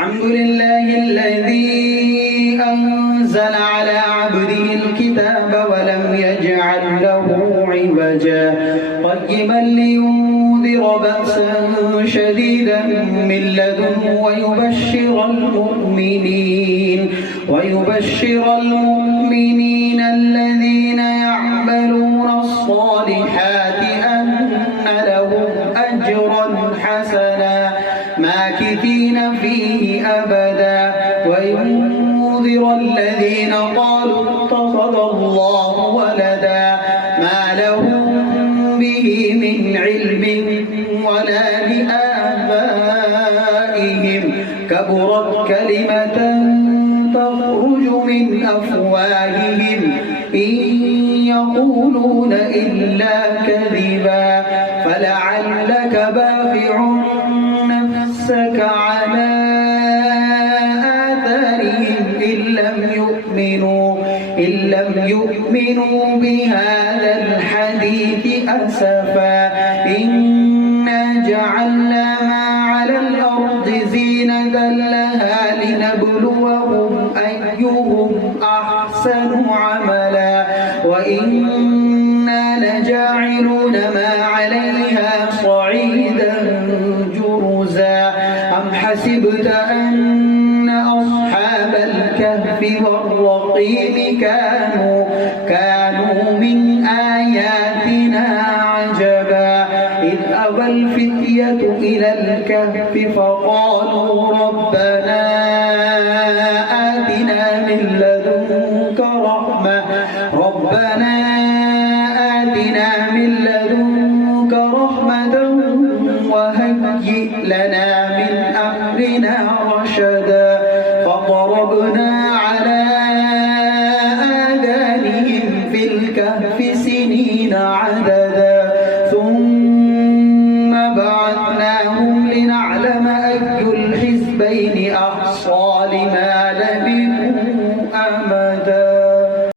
الحمد لله الذي أنزل على عبده الكتاب ولم يجعل له عوجا قيما لينذر بأسا شديدا من لدنه ويبشر المؤمنين الذين يعملون الصالحات أن لهم أجرا حسنا ماكثين فيه أبدا وينذر الذين قالوا اتخذ الله ولدا ما لهم به من علم ولا لآبائهم كبرت كلمة تخرج من أفواههم إن يقولون إلا كذبا فلعلك باخع نفسك على آثارهم إن لم يؤمنوا بهذا الحديث أسفا إنا جعلنا ما على الأرض زينة لها لنبلوهم أيهم أحسن عملا وإنا لجاعلون ما عليها صعيدا جرزا أم حسبت أن أصحاب الكهف والرقيم كانوا من آياتنا عجبا إذ أوى الفتية إلى الكهف فقالوا ربنا آتنا من لدنك رحمة وهيئ لنا من أمرنا رشدا فضربنا على آذانهم في الكهف سنين عددا ثم بعثناهم لنعلم أي الحزبين أحصى